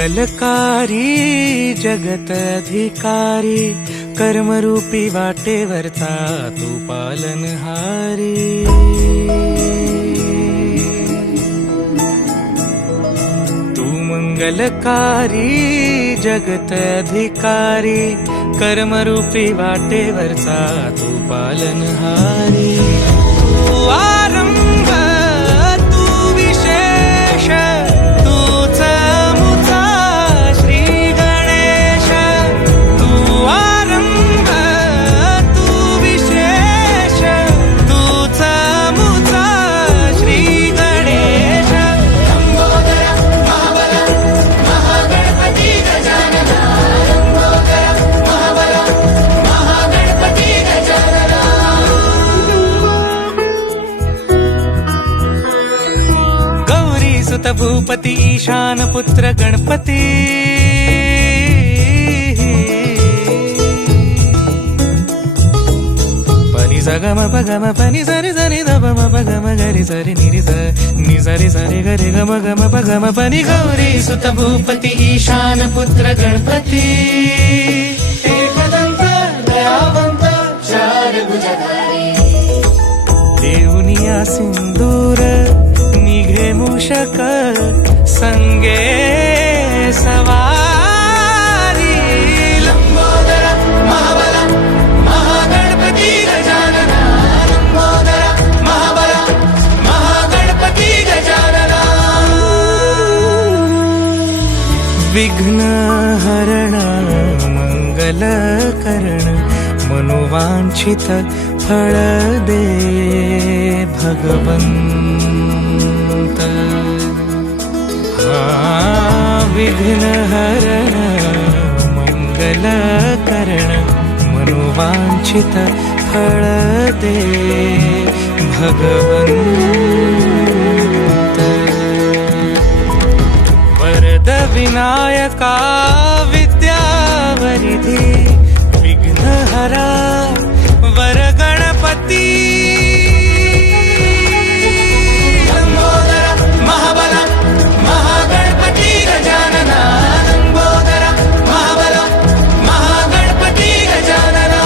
मंगलकारी जगत अधिकारी, कर्मरूपी वाटेवरचा तू पालनहारी। तू मंगलकारी जगत अधिकारी, कर्मरूपी वाटेवरचा तू पालनहारी। तू आरंभ तू विशेष, तूच मुचा श्री गणेश। तू आरंभ तू विशेष, तूच मुचा श्री गणेश। लंबोदर महाबल महागणपती गजानना, लंबोदर महाबल महागणपती गजानना। गौरी सुत भूपती ईशान पुत्र गणपती, पनी सगम पगम पनी सरी सरी दम पगम गरी सरी निरी स नि सरी सरी गरी गम गम पगम पनी। गौरी सुत भूपती ईशान पुत्र गणपती, एकदंत दयावंत चार भुजधारी। देऊनिया सिंदूर निघे मूषक, संगे सवारी। लंबोदर महाबल महागणपती गजानना, लंबोदर महाबल महागणपती गजानना। विघ्न हरण मंगल करण, मनोवांछित फळ दे भगवंत। विघ्न हरण मंगल करण, मनोवांछित फळ दे भगवंत। वरद विनायका विद्यावरिधी, विघ्नहरा वर गणपती। लंबोदर महाबल महागणपती गजानना, लंबोदर महाबल महागणपती गजानना।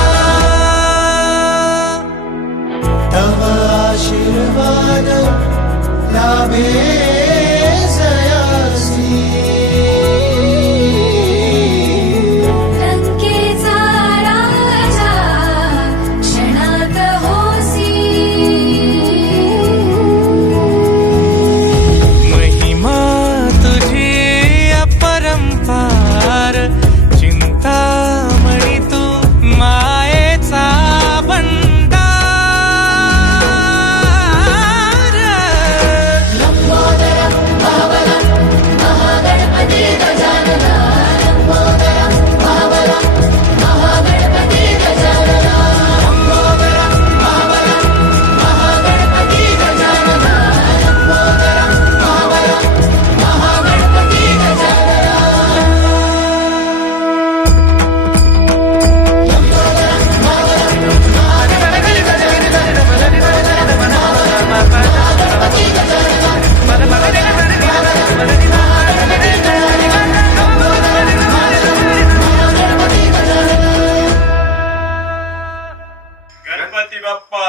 तव आशीर्वाद लाभे सयासी, लंकेचा राजा क्षणात होसी। महिमा तुझी अपरंपार, चिंतामणी तू मायेचा भंडार। लंबोदर महाबल महागणपती गजानना, लंबोदर महाबल महागणपती गजानना। लंबोदर महाबल महागणपती गजानना, लंबोदर महाबल महागणपती गजानना। गणपती बाप्पा